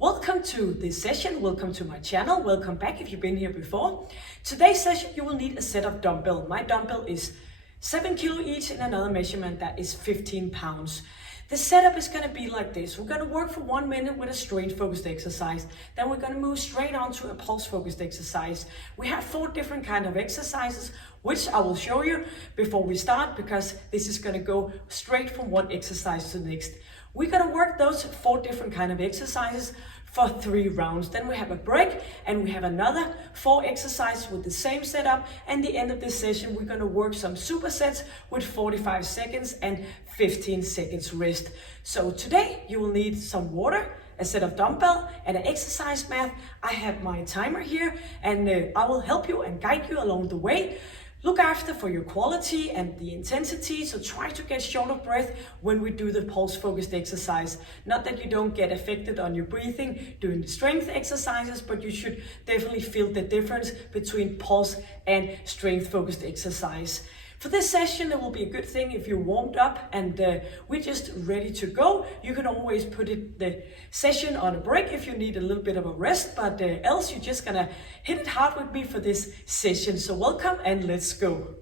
Welcome to this session, welcome to my channel, welcome back if you've been here before. Today's session you will need a set of dumbbell. My dumbbell is 7 kilo each and another measurement that is 15 pounds. The setup is going to be like this. We're going to work for 1 minute with a strength focused exercise. Then we're going to move straight on to a pulse focused exercise. We have 4 different kind of exercises, which I will show you before we start, because this is going to go straight from one exercise to the next. We're going to work those 4 different kind of exercises for 3 rounds. Then we have a break and we have another 4 exercises with the same setup. And the end of this session, we're going to work some supersets with 45 seconds and 15 seconds rest. So today you will need some water, a set of dumbbell and an exercise mat. I have my timer here and I will help you and guide you along the way. Look after for your quality and the intensity, so try to get short of breath when we do the pulse focused exercise. Not that you don't get affected on your breathing during the strength exercises, but you should definitely feel the difference between pulse and strength focused exercise. For this session, it will be a good thing if you're warmed up and we're just ready to go. You can always put the session on a break if you need a little bit of a rest, but else you're just gonna hit it hard with me for this session. So welcome and let's go.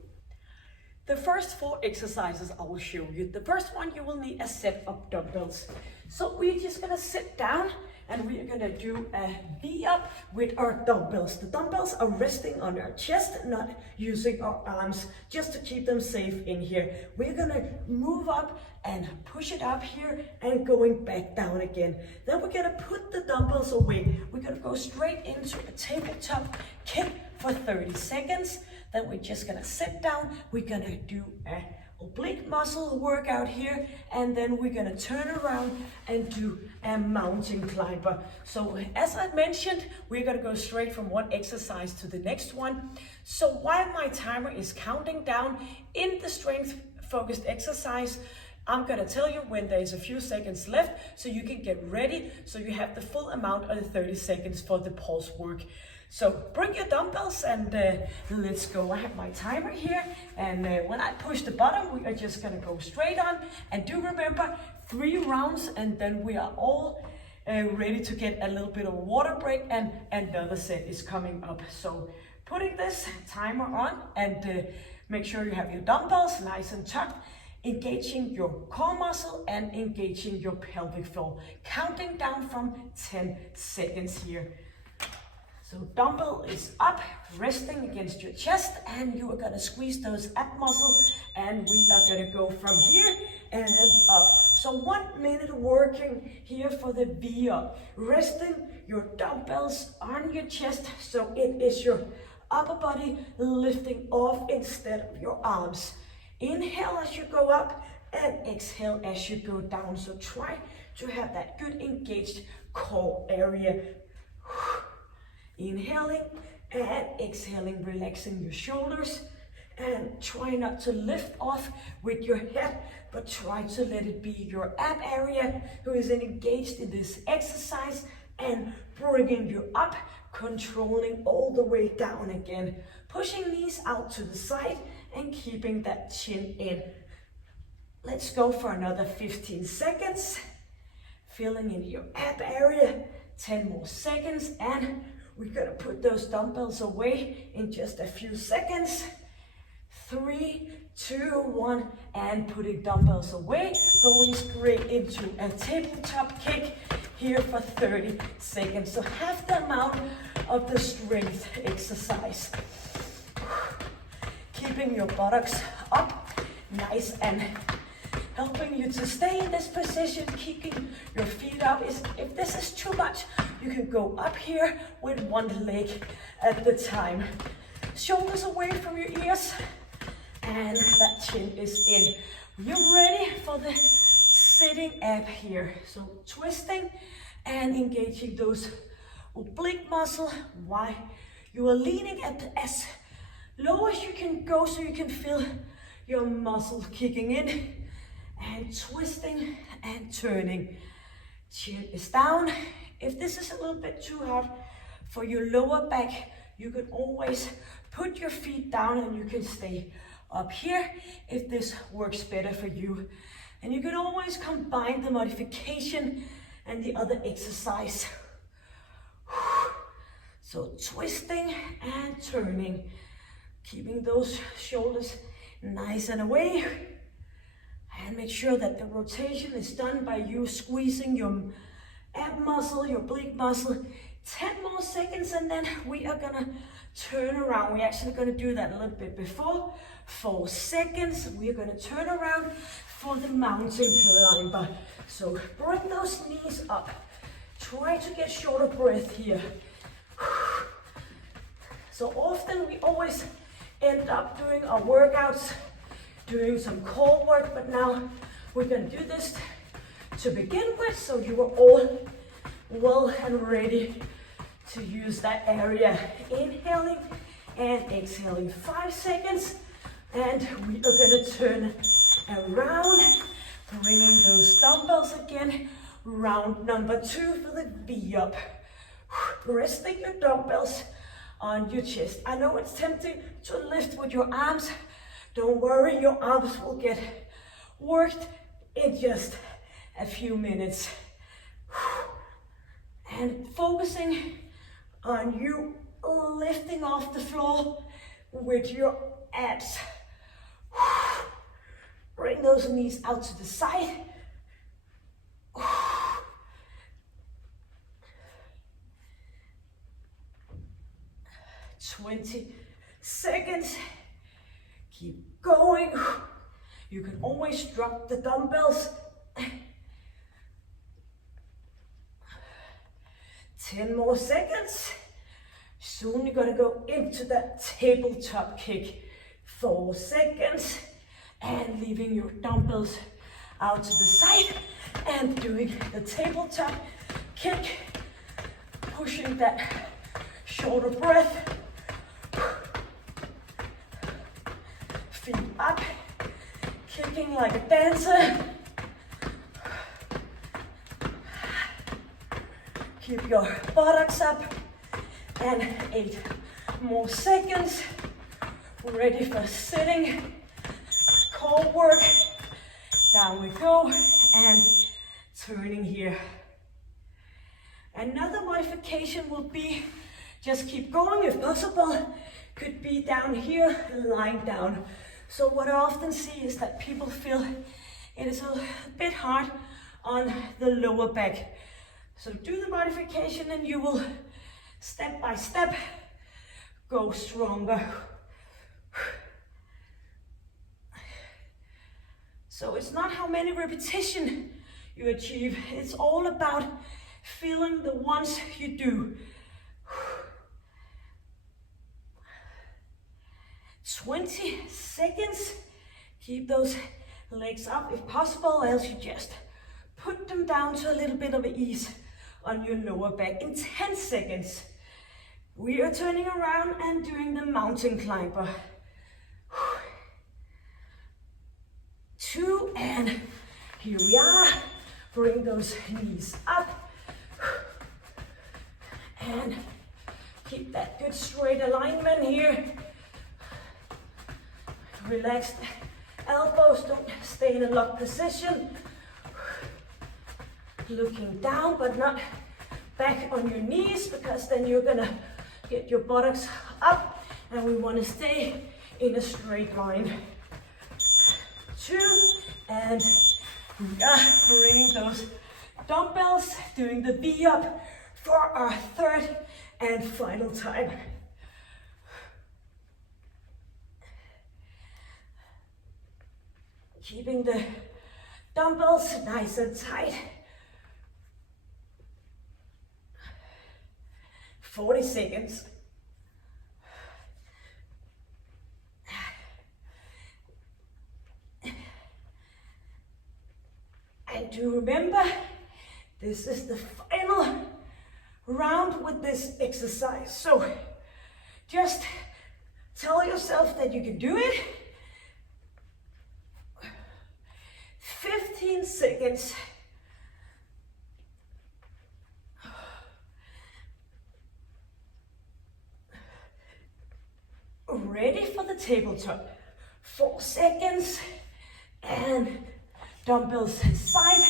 The first 4 exercises I will show you. The first one, you will need a set of dumbbells. So we're just gonna sit down and we are gonna do a V-up with our dumbbells. The dumbbells are resting on our chest, not using our arms, just to keep them safe in here. We're gonna move up and push it up here and going back down again. Then we're gonna put the dumbbells away. We're gonna go straight into a tabletop kick for 30 seconds. Then we're just gonna sit down. We're gonna do a oblique muscle workout here, and then we're gonna turn around and do a mountain climber. So as I mentioned, we're gonna go straight from one exercise to the next one. So while my timer is counting down in the strength focused exercise, I'm gonna tell you when there's a few seconds left so you can get ready, so you have the full amount of the 30 seconds for the pulse work. So bring your dumbbells and let's go. I have my timer here, and when I push the button, we are just gonna go straight on. And do remember, 3 rounds and then we are all ready to get a little bit of a water break, and another set is coming up. So putting this timer on, and make sure you have your dumbbells nice and tucked, engaging your core muscle and engaging your pelvic floor. Counting down from 10 seconds here. So dumbbell is up, resting against your chest, and you are gonna squeeze those ab muscles, and we are gonna go from here and then up. So 1 minute working here for the V-up. Resting your dumbbells on your chest, so it is your upper body lifting off instead of your arms. Inhale as you go up and exhale as you go down. So try to have that good engaged core area. Inhaling and exhaling, relaxing your shoulders, and try not to lift off with your head, but try to let it be your ab area who is engaged in this exercise, and bringing you up, controlling all the way down again. Pushing knees out to the side and keeping that chin in. Let's go for another 15 seconds. Feeling in your ab area, 10 more seconds, and we're gonna put those dumbbells away in just a few seconds. 3, 2, 1, and putting dumbbells away. Going straight into a tabletop kick here for 30 seconds. So half the amount of the strength exercise. Keeping your buttocks up, nice, and helping you to stay in this position, keeping your feet up. If this is too much, you can go up here with 1 leg at the time. Shoulders away from your ears, and that chin is in. You're ready for the sitting ab here. So twisting and engaging those oblique muscle while you are leaning as low as you can go, so you can feel your muscle kicking in, and twisting and turning. Chin is down. If this is a little bit too hard for your lower back, you can always put your feet down and you can stay up here if this works better for you. And you can always combine the modification and the other exercise. So twisting and turning, keeping those shoulders nice and away. And make sure that the rotation is done by you squeezing your ab muscle, your oblique muscle. 10 more seconds and then we are gonna turn around. We're actually gonna do that a little bit before. 4 seconds, we're gonna turn around for the mountain climber. So bring those knees up. Try to get shorter breath here. So often we always end up doing our workouts, doing some core work, but now we're gonna do this to begin with, so you are all well and ready to use that area. Inhaling and exhaling. 5 seconds, and we are gonna turn around, bringing those dumbbells again. Round number 2 for the V up. Resting your dumbbells on your chest. I know it's tempting to lift with your arms. Don't worry, your arms will get worked in just a few minutes. And focusing on you lifting off the floor with your abs. Bring those knees out to the side. 20 seconds. Keep going. You can always drop the dumbbells. 10 more seconds. Soon you're gonna go into that tabletop kick. 4 seconds. And leaving your dumbbells out to the side and doing the tabletop kick. Pushing that shoulder breath. Feet up. Kicking like a dancer. Keep your buttocks up. And 8 more seconds. Ready for sitting. Core work. Down we go. And turning here. Another modification will be just keep going if possible. Could be down here, lying down. So what I often see is that people feel it is a bit hard on the lower back. So do the modification and you will step by step go stronger. So it's not how many repetitions you achieve, it's all about feeling the ones you do. 20 seconds. Keep those legs up if possible, else you just put them down to a little bit of ease on your lower back. In 10 seconds, we are turning around and doing the mountain climber. 2, and here we are. Bring those knees up. And keep that good straight alignment here. Relax the elbows, don't stay in a locked position. Looking down, but not back on your knees, because then you're gonna get your buttocks up, and we wanna stay in a straight line. 2, and we are bringing those dumbbells, doing the V up for our 3rd and final time. Keeping the dumbbells nice and tight. 40 seconds. And do remember, this is the final round with this exercise. So just tell yourself that you can do it. 15 seconds. Ready for the tabletop. 4 seconds. And dumbbells side.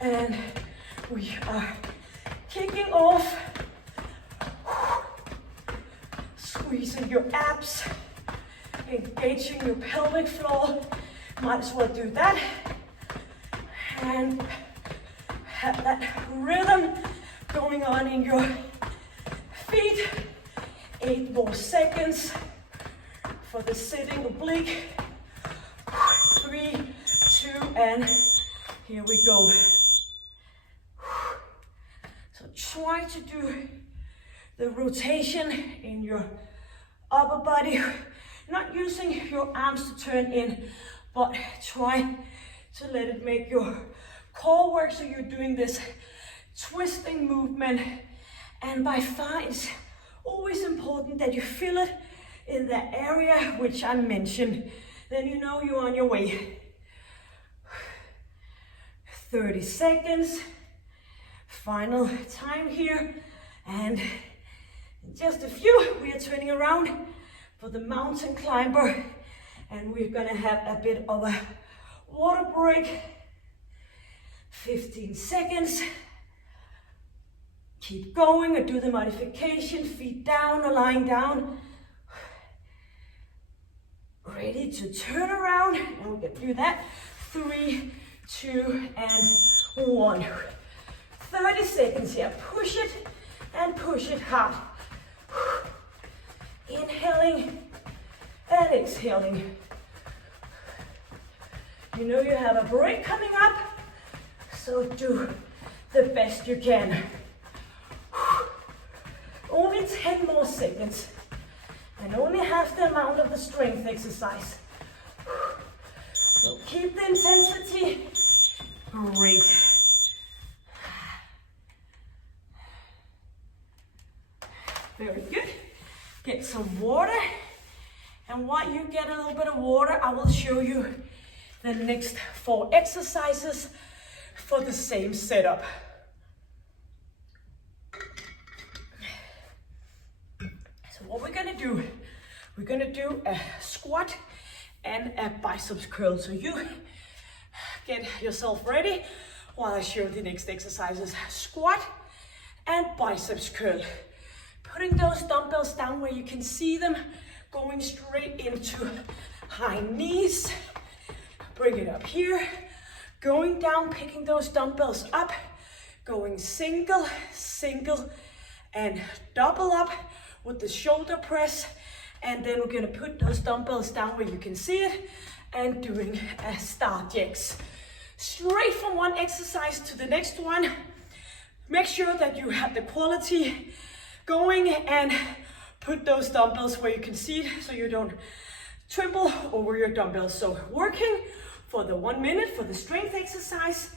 And we are kicking off. squeezing your abs, engaging your pelvic floor. Might as well do that. And have that rhythm going on in your feet. 8 more seconds for the sitting oblique. 3, 2, and here we go. So try to do the rotation in your upper body, not using your arms to turn in, but try to let it make your core work. So you're doing this twisting movement, and by far it's always important that you feel it in that area which I mentioned. Then you know you're on your way. 30 seconds. Final time here. And in just a few, we are turning around for the mountain climber. And we're gonna have a bit of a water break. 15 seconds. Keep going or do the modification, feet down or lying down. Ready to turn around, and we can do that. 3, 2, and 1. 30 seconds here. Push it and push it hard. Inhaling and exhaling. You know you have a break coming up, so do the best you can. Only 10 more seconds, and only half the amount of the strength exercise. So keep the intensity. Great. Very good. Get some water, and while you get a little bit of water, I will show you the next 4 exercises for the same setup. What we're gonna do a squat and a biceps curl. So you get yourself ready while I show the next exercises. Squat and biceps curl. Putting those dumbbells down where you can see them, going straight into high knees. Bring it up here, going down, picking those dumbbells up, going single, single, and double up with the shoulder press, and then we're gonna put those dumbbells down where you can see it and doing a star jacks. Straight from one exercise to the next one. Make sure that you have the quality going and put those dumbbells where you can see it so you don't trimble over your dumbbells. So working for the 1 minute for the strength exercise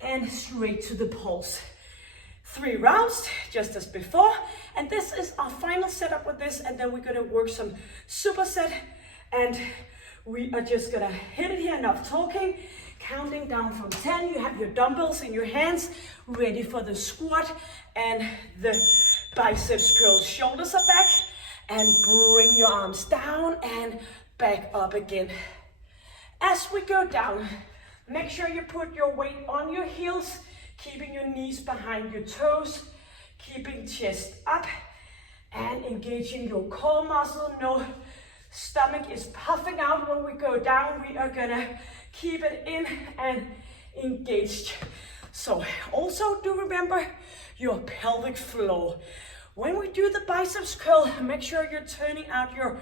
and straight to the pulse. 3 rounds, just as before. And this is our final setup with this, and then we're gonna work some superset, and we are just gonna hit it here, enough talking. Counting down from 10, you have your dumbbells in your hands, ready for the squat and the biceps curls. Shoulders are back, and bring your arms down and back up again. As we go down, make sure you put your weight on your heels, keeping your knees behind your toes, keeping chest up and engaging your core muscle. No stomach is puffing out when we go down. We are gonna keep it in and engaged. So also do remember your pelvic floor. When we do the biceps curl, make sure you're turning out your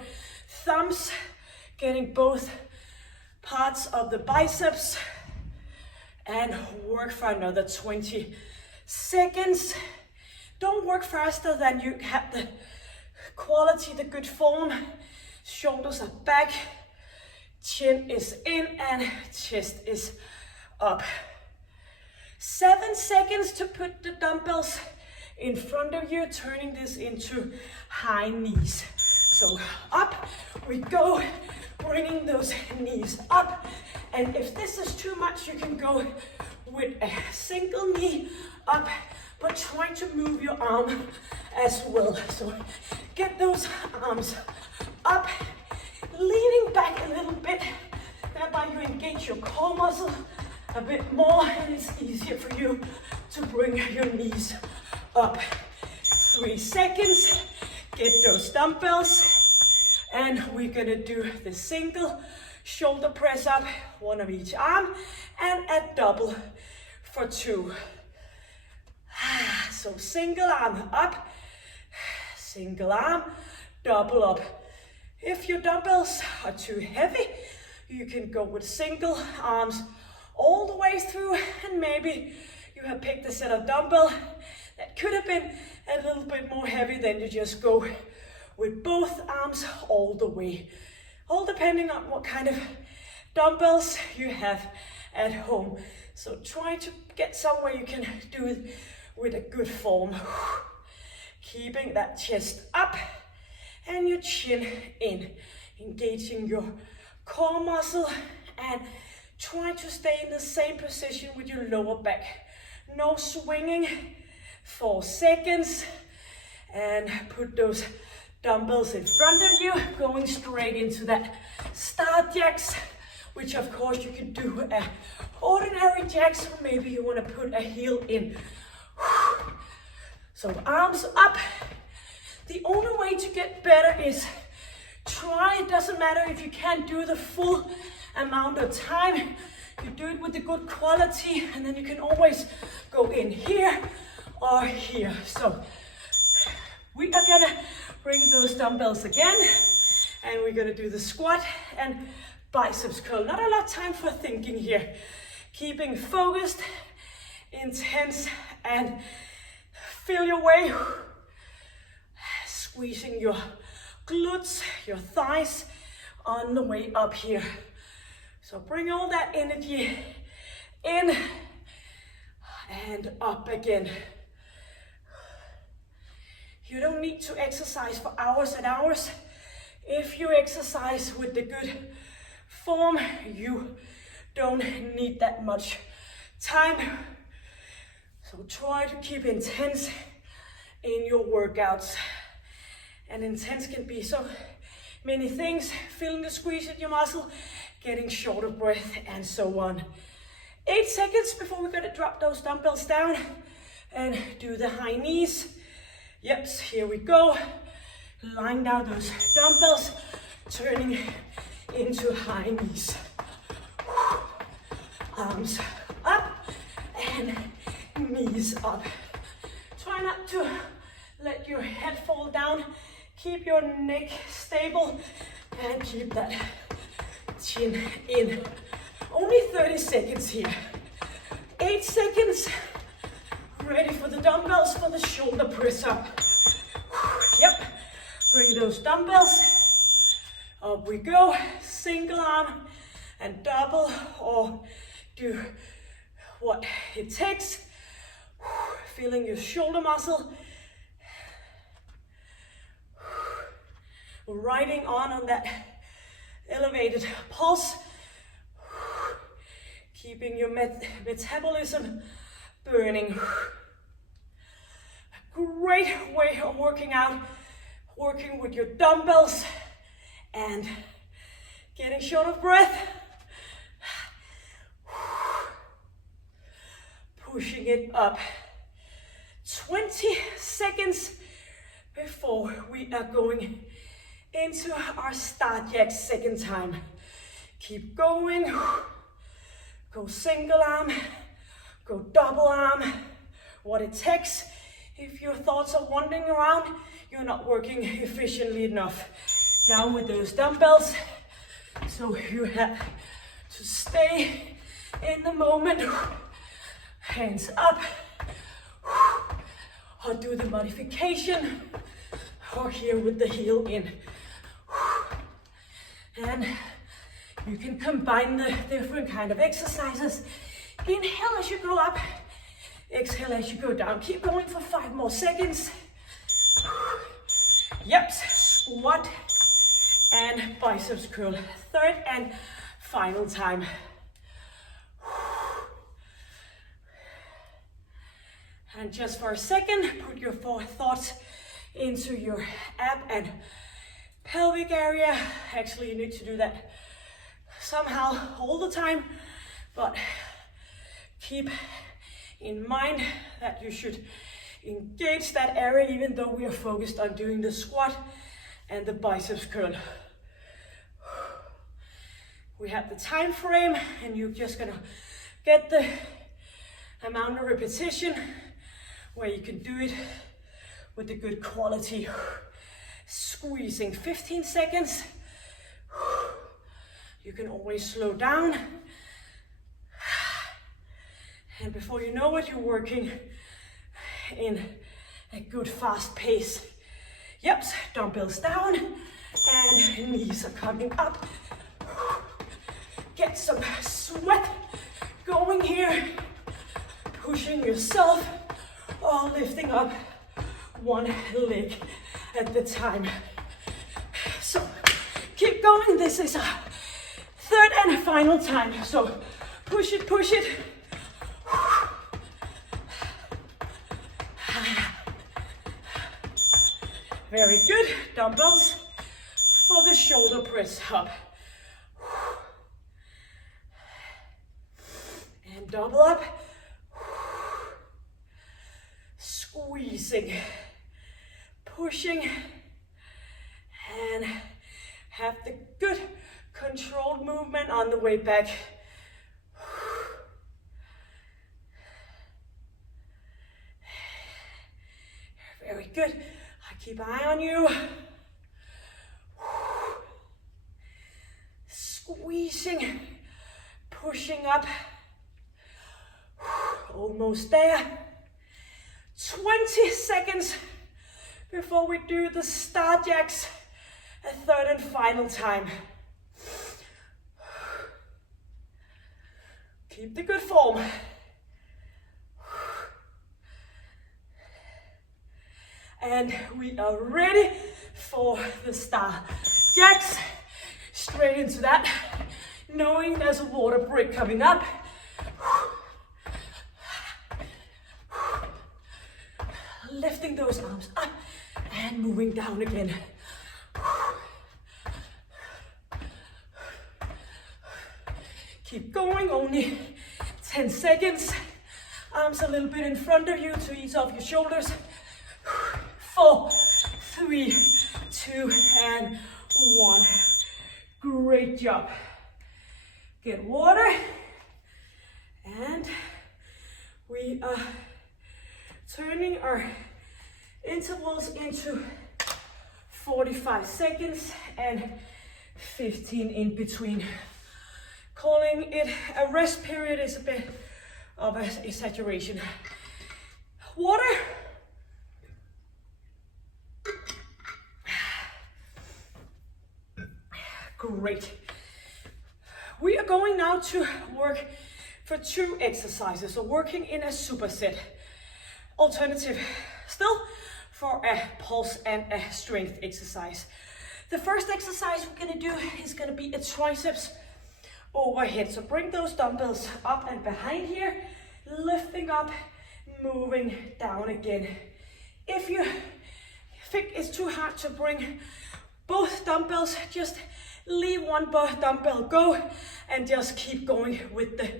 thumbs, getting both parts of the biceps, and work for another 20 seconds. Don't work faster than you have the quality, the good form. Shoulders are back, chin is in, and chest is up. 7 seconds to put the dumbbells in front of you, turning this into high knees. So up we go, bringing those knees up. And if this is too much, you can go with a single knee up, but try to move your arm as well. So get those arms up, leaning back a little bit. Thereby you engage your core muscle a bit more, and it's easier for you to bring your knees up. 3 seconds. Get those dumbbells, and we're gonna do the single shoulder press up, one of each arm, and a double for 2. So single arm up, single arm, double up. If your dumbbells are too heavy, you can go with single arms all the way through, and maybe you have picked a set of dumbbell that could have been a little bit more heavy, then you just go with both arms all the way. All depending on what kind of dumbbells you have at home. So try to get somewhere you can do it with a good form. Keeping that chest up and your chin in. Engaging your core muscle and try to stay in the same position with your lower back. No swinging. 4 seconds. And put those dumbbells in front of you, going straight into that start jacks, which of course you can do a ordinary jacks, or maybe you want to put a heel in. So arms up. The only way to get better is try. It doesn't matter if you can't do the full amount of time. You do it with the good quality, and then you can always go in here or here. So we are gonna bring those dumbbells again, and we're gonna do the squat and biceps curl. Not a lot of time for thinking here. Keeping focused, intense, and feel your way. Squeezing your glutes, your thighs on the way up here. So bring all that energy in and up again. You don't need to exercise for hours and hours. If you exercise with the good form, you don't need that much time. So try to keep intense in your workouts. And intense can be so many things. Feeling the squeeze in your muscle, getting short of breath, and so on. 8 seconds before we're gonna drop those dumbbells down and do the high knees. Yep, here we go. Lying down those dumbbells, turning into high knees. Arms up and knees up. Try not to let your head fall down. Keep your neck stable and keep that chin in. Only 30 seconds here. 8 seconds. Ready for the dumbbells for the shoulder press up. Yep. Bring those dumbbells. Up we go. Single arm and double, or do what it takes. Feeling your shoulder muscle. Riding on that elevated pulse. Keeping your metabolism burning. A great way of working out, working with your dumbbells and getting short of breath. Pushing it up. 20 seconds before we are going into our start jack second time. Keep going. Go single arm, go double arm, what it takes. If your thoughts are wandering around, you're not working efficiently enough. Down with those dumbbells. So you have to stay in the moment. Hands up. Or do the modification. Or here with the heel in. And you can combine the different kind of exercises. Inhale as you go up. Exhale as you go down. Keep going for 5 more seconds. Yep, squat and biceps curl. Third and final time. And just for a second, put your thoughts into your ab and pelvic area. Actually, you need to do that somehow all the time, but keep in mind that you should Engage that area even though we are focused on doing the squat and the biceps curl. We have the time frame and you're just gonna get the amount of repetition where you can do it with a good quality. Squeezing 15 seconds. You can always slow down. And before you know it, you're working in a good fast pace. Yep, dumbbells down and knees are coming up. Get some sweat going here. Pushing yourself or lifting up one leg at the time. So keep going. This is a third and final time. So push it, push it. Very good. Dumbbells for the shoulder press up. And double up. Squeezing, pushing, and have the good controlled movement on the way back. Very good. I keep an eye on you. Squeezing, pushing up. Almost there. 20 seconds before we do the star jacks, a third and final time. Keep the good form. And we are ready for the star jacks. Straight into that, knowing there's a water break coming up. Lifting those arms up and moving down again. Keep going, only 10 seconds. Arms a little bit in front of you to ease off your shoulders. 4, 3, 2, and 1. Great job. Get water. And we are turning our intervals into 45 seconds and 15 in between. Calling it a rest period is a bit of an exaggeration. Water. Great. We are going now to work for 2 exercises, so working in a superset. Alternative still for a pulse and a strength exercise. The first exercise we're gonna do is gonna be a triceps overhead. So bring those dumbbells up and behind here, lifting up, moving down again. If you think it's too hard to bring both dumbbells, just leave one dumbbell go and just keep going with the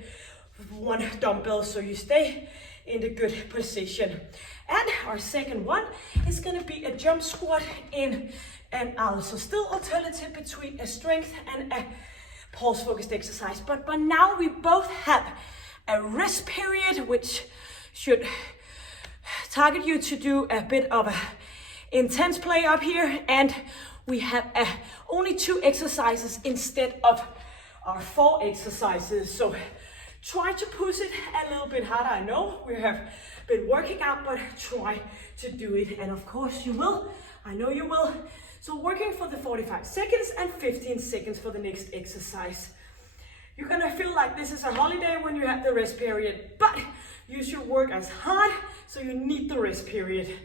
one dumbbell so you stay in the good position. And our second one is going to be a jump squat in and out. So still alternative between a strength and a pulse focused exercise. But by now we both have a rest period, which should target you to do a bit of a intense play up here. And we have only 2 exercises instead of our 4 exercises. So try to push it a little bit harder. I know we have been working out, but try to do it. And of course you will. I know you will. So working for the 45 seconds and 15 seconds for the next exercise. You're gonna feel like this is a holiday when you have the rest period, but you should work as hard, so you need the rest period.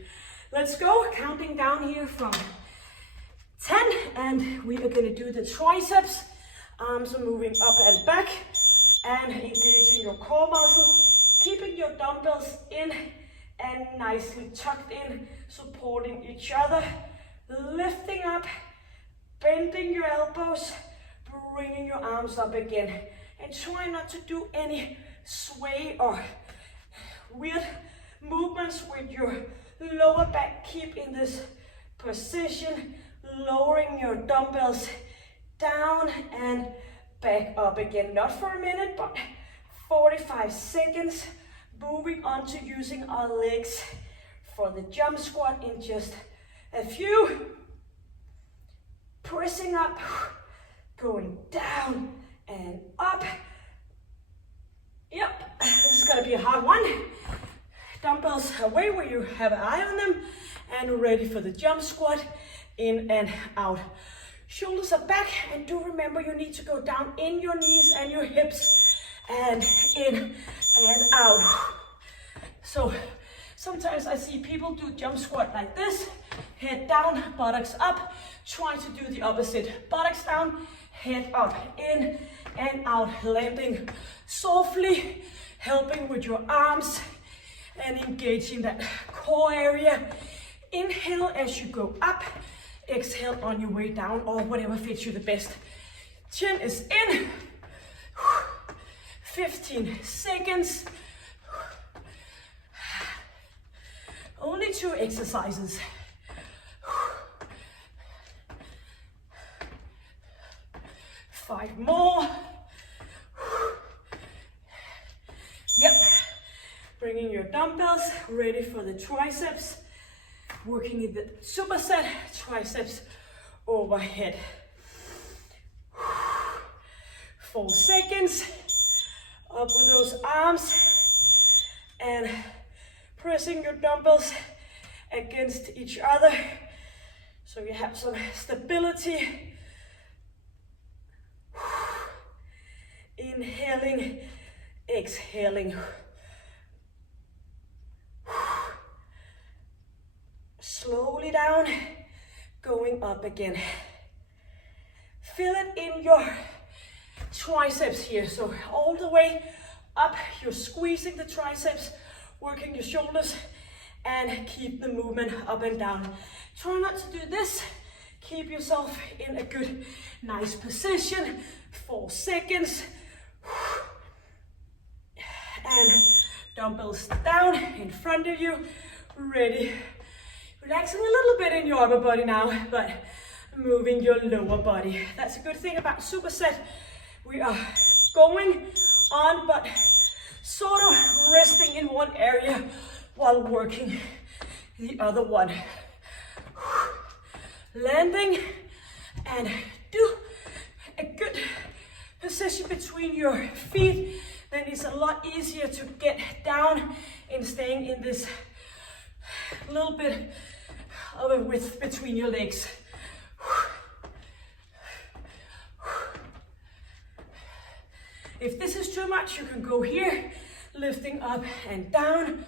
Let's go, counting down here from 10, and we are gonna do the triceps. Arms are moving up and back, and engaging your core muscle, keeping your dumbbells in and nicely tucked in, supporting each other, lifting up, bending your elbows, bringing your arms up again, and try not to do any sway or weird movements with your lower back. Keep in this position, lowering your dumbbells down and back up again. Not for a minute, but 45 seconds. Moving on to using our legs for the jump squat in just a few. Pressing up, going down and up. Yep, this is gonna be a hard one. Dumbbells away where you have an eye on them, and ready for the jump squat, in and out. Shoulders are back, and do remember you need to go down in your knees and your hips, and in and out. So sometimes I see people do jump squat like this, head down, buttocks up. Try to do the opposite, buttocks down, head up, in and out, landing softly, helping with your arms and engaging that core area. Inhale as you go up, exhale on your way down, or whatever fits you the best. Chin is in, 15 seconds. Only 2 exercises. Five more. Yep. Bringing your dumbbells, ready for the triceps. Working in the superset, triceps overhead. 4 seconds. Up with those arms. And pressing your dumbbells against each other so you have some stability. Inhaling, exhaling. Slowly down, going up again. Feel it in your triceps here. So all the way up, you're squeezing the triceps, working your shoulders, and keep the movement up and down. Try not to do this. Keep yourself in a good, nice position. 4 seconds. And dumbbells down in front of you, ready. Relaxing a little bit in your upper body now, but moving your lower body. That's a good thing about superset. We are going on, but sort of resting in one area while working the other one. Landing, and do a good position between your feet. Then it's a lot easier to get down and staying in this little bit of a width between your legs. If this is too much, you can go here, lifting up and down,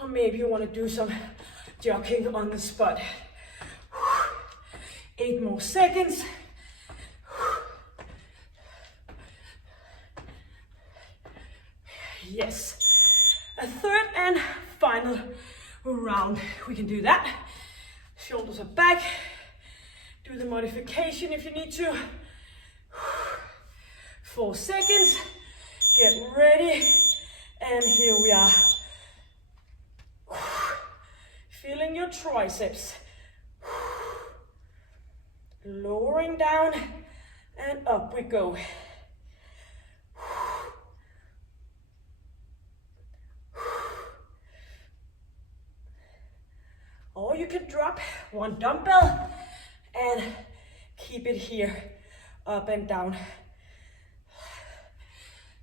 or maybe you want to do some jogging on the spot. 8 more seconds. Yes, a third and final round. We can do that. Shoulders are back. Do the modification if you need to. 4 seconds. Get ready. And here we are. Feeling your triceps. Lowering down and up we go. Or you can drop one dumbbell and keep it here, up and down.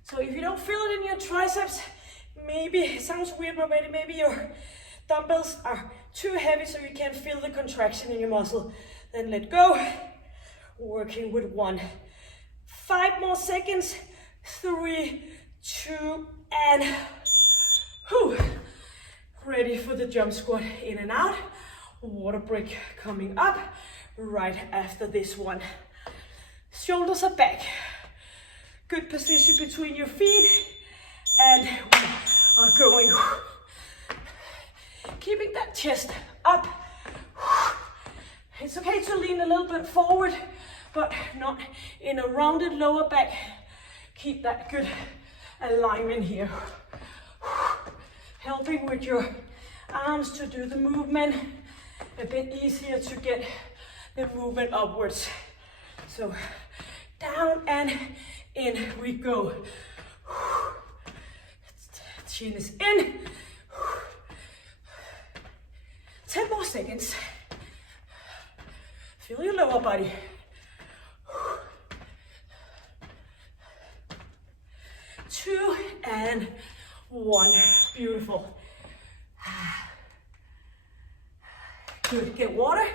So if you don't feel it in your triceps, maybe, it sounds weird, but maybe your dumbbells are too heavy so you can't feel the contraction in your muscle. Then let go, working with 1. 5 more seconds, 3, 2, and whew. Ready for the jump squat, in and out. Water break coming up right after this one. Shoulders are back. Good position between your feet, and we are going. Keeping that chest up. It's okay to lean a little bit forward, but not in a rounded lower back. Keep that good alignment here. Helping with your arms to do the movement. A bit easier to get the movement upwards. So down and in we go. Chin is in. 10 more seconds. Feel your lower body. 2 and 1. Beautiful. Good. Get water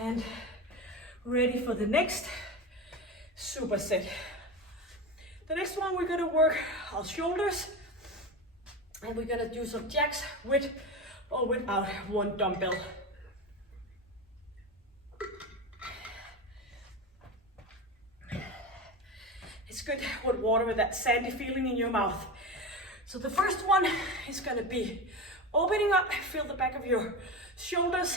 and ready for the next superset. The next one, we're gonna work our shoulders, and we're gonna do some jacks with or without one dumbbell. It's good with water with that sandy feeling in your mouth. So the first one is gonna be opening up, feel the back of your shoulders,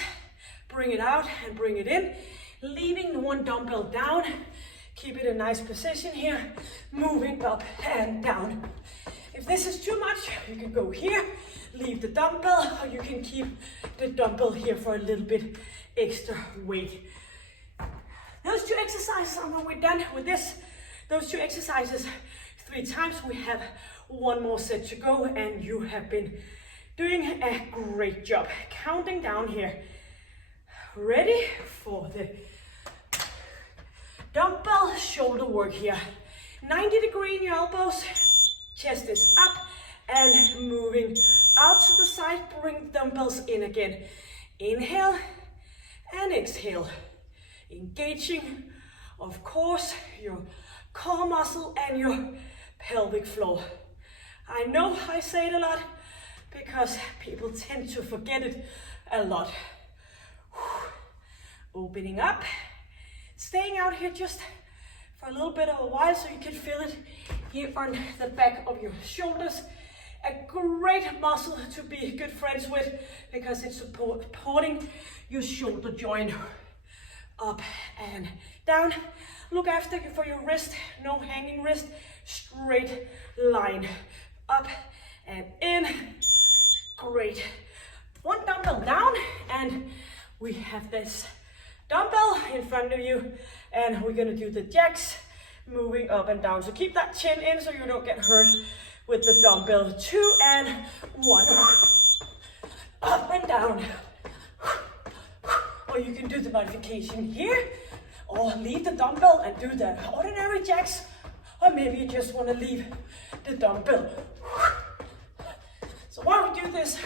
bring it out and bring it in, leaving one dumbbell down. Keep it in a nice position here, moving up and down. If this is too much, you can go here, leave the dumbbell, or you can keep the dumbbell here for a little bit extra weight. Those two exercises, and when we're done with this, those two exercises 3 times, we have one more set to go, and you have been doing a great job. Counting down here. Ready for the dumbbell shoulder work here. 90 degrees in your elbows, chest is up and moving out to the side. Bring dumbbells in again. Inhale and exhale. Engaging, of course, your core muscle and your pelvic floor. I know I say it a lot because people tend to forget it a lot. Opening up, staying out here just for a little bit of a while so you can feel it here on the back of your shoulders. A great muscle to be good friends with because it's supporting your shoulder joint. Up and down. Look after for your wrist, no hanging wrist, straight line. Up and in. Great. One dumbbell down, and we have this dumbbell in front of you, and we're gonna do the jacks, moving up and down. So keep that chin in so you don't get hurt with the dumbbell. 2 and 1. Up and down. Or you can do the modification here, or leave the dumbbell and do the ordinary jacks, or maybe you just want to leave the dumbbell. So while we do this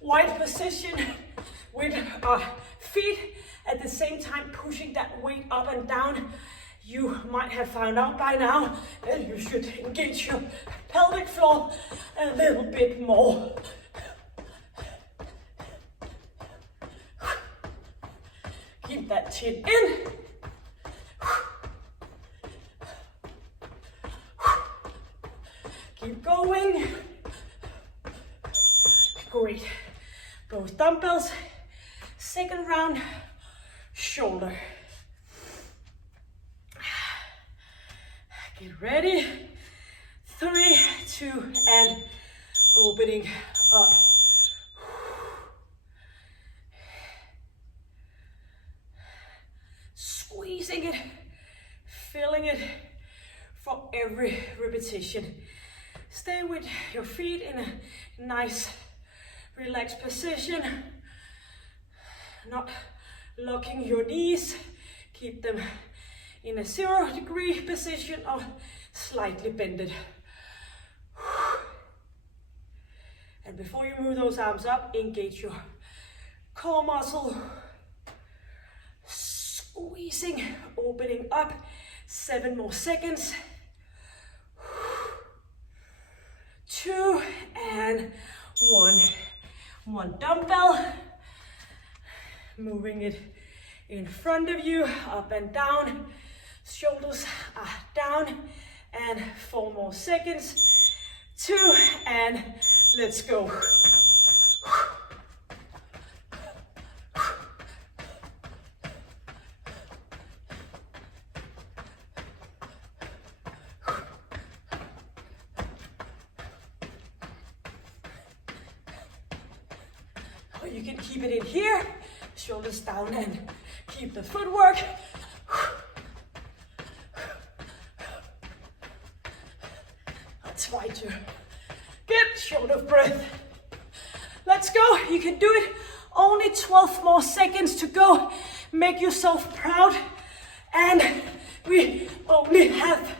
wide position with our feet at the same time pushing that weight up and down, you might have found out by now that you should engage your pelvic floor a little bit more. Keep that chin in. Keep going. Great. Both dumbbells. Second round, shoulder. Get ready. 3, 2, and opening up. Squeezing it, feeling it for every repetition. Stay with your feet in a nice, relaxed position. Not locking your knees. Keep them in a 0 degree position or slightly bended. And before you move those arms up, engage your core muscle. Squeezing, opening up. 7 more seconds. 2 and 1. One dumbbell. Moving it in front of you, up and down. Shoulders are down. And 4 more seconds. 2 and let's go. You can keep it in here, shoulders down, and keep the footwork. I'll try to get short of breath. Let's go. You can do it. Only 12 more seconds to go. Make yourself proud. And we only have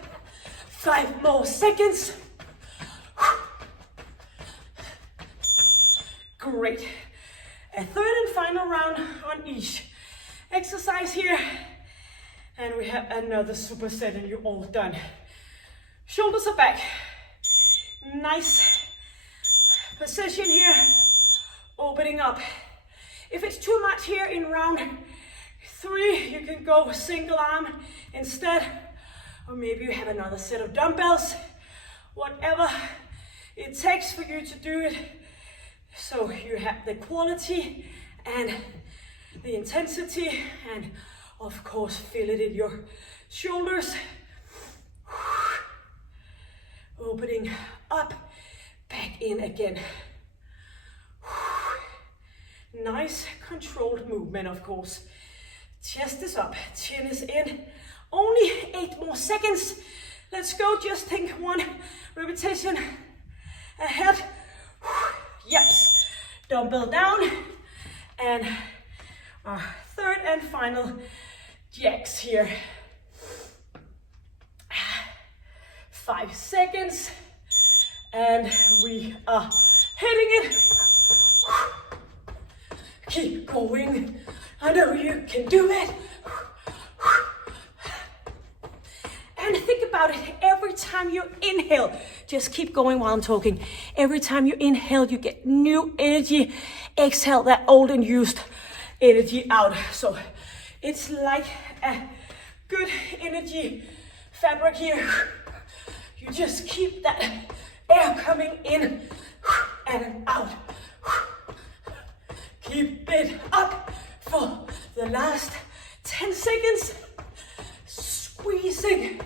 5 more seconds. Great. A third and final round on each exercise here. And we have another superset and you're all done. Shoulders are back. Nice position here. Opening up. If it's too much here in round 3, you can go single arm instead. Or maybe you have another set of dumbbells. Whatever it takes for you to do it. So you have the quality and the intensity, and of course feel it in your shoulders. Opening up, back in again. Nice controlled movement, of course. Chest is up, chin is in. Only 8 more seconds. Let's go, just think 1 repetition ahead. Yes, dumbbell down, and our third and final jacks here. 5 seconds, and we are hitting it. Keep going. I know you can do it. And think about it, every time you inhale, just keep going while I'm talking. Every time you inhale, you get new energy. Exhale that old and used energy out. So it's like a good energy fabric here. You just keep that air coming in and out. Keep it up for the last 10 seconds. Squeezing.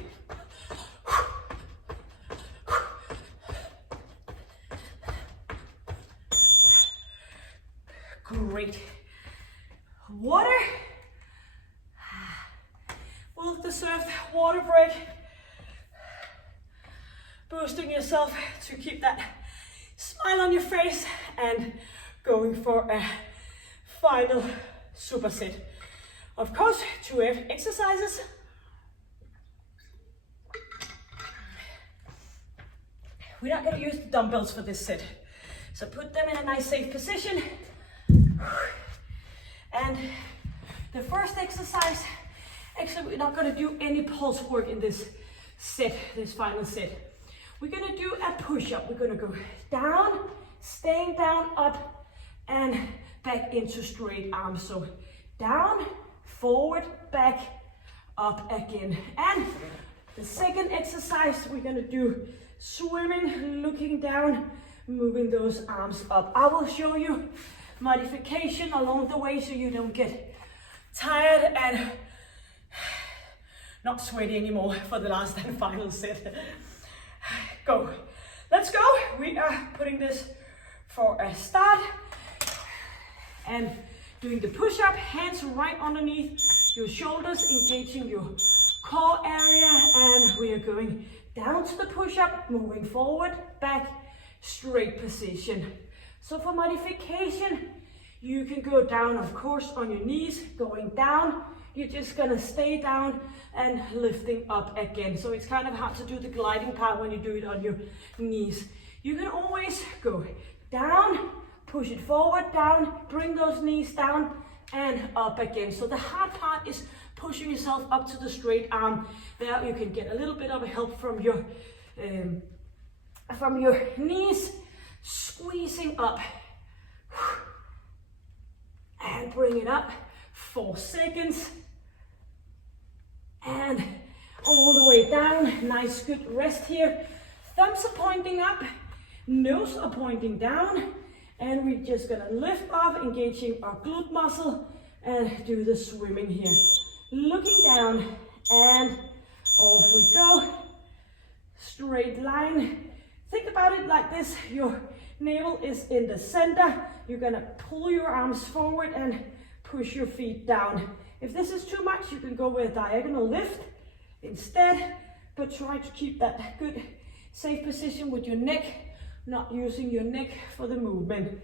Great. Water. Well deserved water break. Boosting yourself to keep that smile on your face and going for a final superset. Of course, 2 exercises. We're not going to use the dumbbells for this set. So put them in a nice safe position. And the first exercise, actually we're not going to do any pulse work in this set, this final set. We're going to do a push-up. We're going to go down, staying down, up, and back into straight arms. So down, forward, back, up again. And the second exercise, we're going to do swimming, looking down, moving those arms up. I will show you modification along the way so you don't get tired and not sweaty anymore for the last and final set. Go. Let's go. We are putting this for a start and doing the push-up, hands right underneath your shoulders, engaging your core area, and we are going down to the push-up, moving forward, back, straight position. So for modification, you can go down, of course, on your knees, going down. You're just gonna stay down and lifting up again. So it's kind of hard to do the gliding part when you do it on your knees. You can always go down, push it forward, down, bring those knees down and up again. So the hard part is pushing yourself up to the straight arm. There you can get a little bit of help from your knees, squeezing up and bring it up. 4 seconds and all the way down. Nice good rest here. Thumbs are pointing up, nose are pointing down, and we're just gonna lift off, engaging our glute muscle and do the swimming here. Looking down and off we go. Straight line. Think about it like this. Your navel is in the center. You're gonna pull your arms forward and push your feet down. If this is too much, you can go with a diagonal lift instead, but try to keep that good, safe position with your neck, not using your neck for the movement.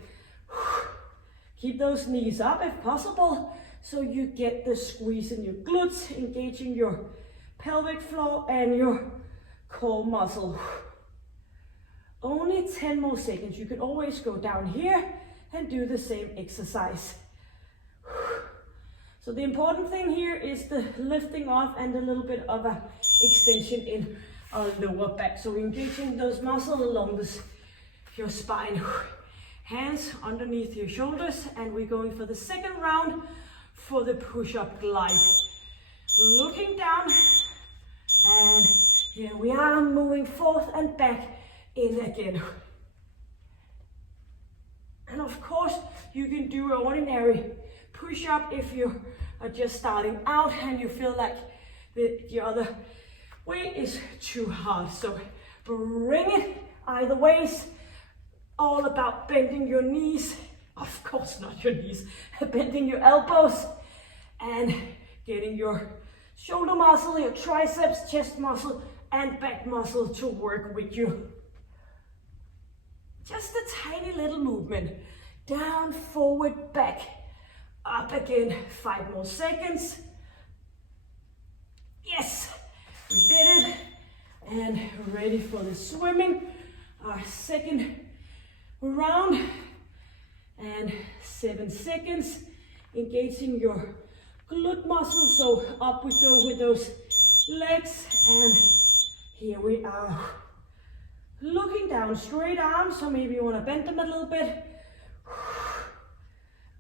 Keep those knees up if possible, so you get the squeeze in your glutes, engaging your pelvic floor and your core muscle. Only 10 more seconds. You can always go down here and do the same exercise. So the important thing here is the lifting off and a little bit of a extension in our lower back. So we're engaging those muscles along your spine. Hands underneath your shoulders, and we're going for the second round for the push-up glide. Looking down, and here we are, moving forth and back in again. And of course, you can do an ordinary push-up if you are just starting out and you feel like the other way is too hard. So bring it either ways. All about bending your knees, of course not your knees, bending your elbows and getting your shoulder muscle, your triceps, chest muscle and back muscle to work with you. Just a tiny little movement. Down, forward, back, up again. 5 more seconds. Yes, we did it. And ready for the swimming. Our second round. And 7 seconds. Engaging your glute muscle. So up we go with those legs. And here we are. Looking down, straight arms, so maybe you want to bend them a little bit.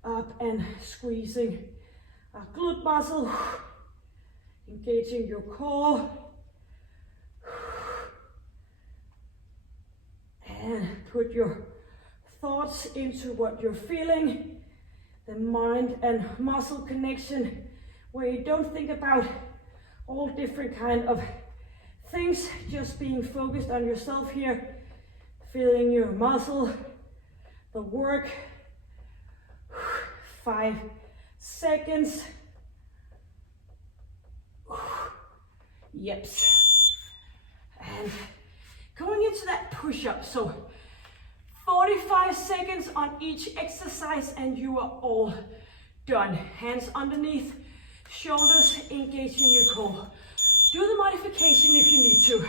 Up and squeezing our glute muscle. Engaging your core. And put your thoughts into what you're feeling. The mind and muscle connection, where you don't think about all different kind of things, just being focused on yourself here, feeling your muscle, the work. 5 seconds. Yep. And going into that push-up, so 45 seconds on each exercise and you are all done. Hands underneath, shoulders, engaging your core. Do the modification if you need to.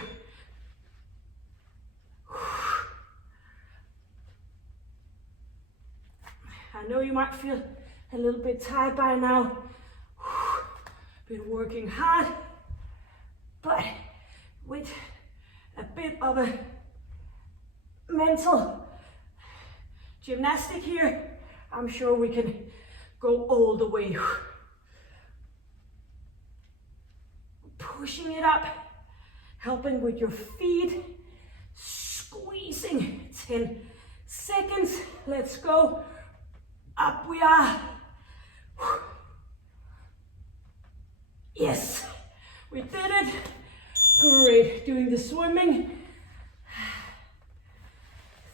I know you might feel a little bit tired by now. Been working hard, but with a bit of a mental gymnastic here, I'm sure we can go all the way. Pushing it up, helping with your feet, squeezing. 10 seconds, let's go. Up we are. Yes, we did it. Great, doing the swimming.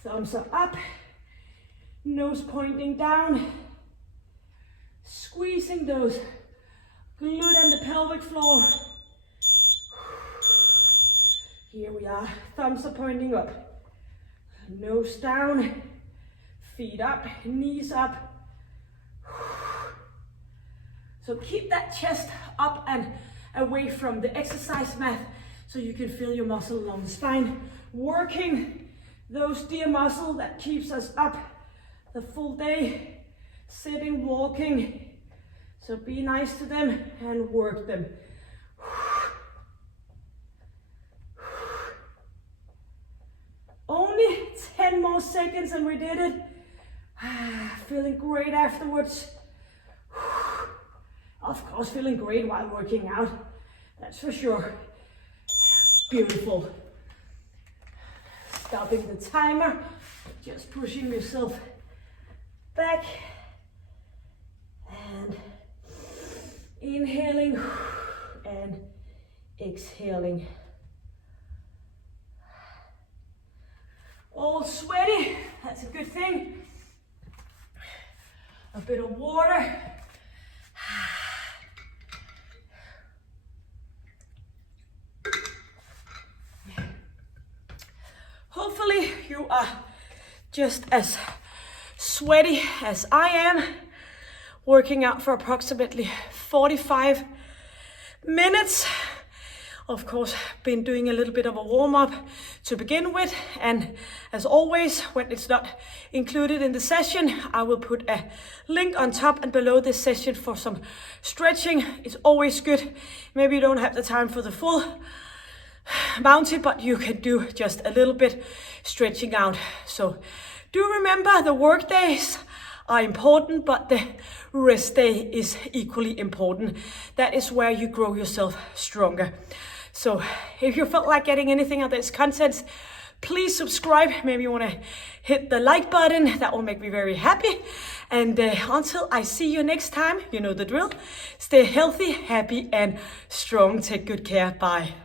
Thumbs are up, nose pointing down. Squeezing those glute and the pelvic floor. Here we are, thumbs are pointing up. Nose down, feet up, knees up. So keep that chest up and away from the exercise mat so you can feel your muscle along the spine. Working those deer muscle that keeps us up the full day. Sitting, walking. So be nice to them and work them. Only 10 more seconds and we did it. Feeling great afterwards. Of course, feeling great while working out. That's for sure. Beautiful. Stopping the timer. Just pushing yourself back. And inhaling and exhaling. All sweaty, That's a good thing. A bit of water. Hopefully you are just as sweaty as I am, working out for approximately 45 minutes. Of course, been doing a little bit of a warm-up to begin with, and as always, when it's not included in the session, I will put a link on top and below this session for some stretching. It's always good. Maybe you don't have the time for the full mounted, but you can do just a little bit stretching out. So do remember, the work days are important, but the rest day is equally important. That is where you grow yourself stronger. So if you felt like getting anything out of this content, please subscribe. Maybe you want to hit the like button. That will make me very happy. And until I see you next time, you know the drill. Stay healthy, happy, and strong. Take good care. Bye.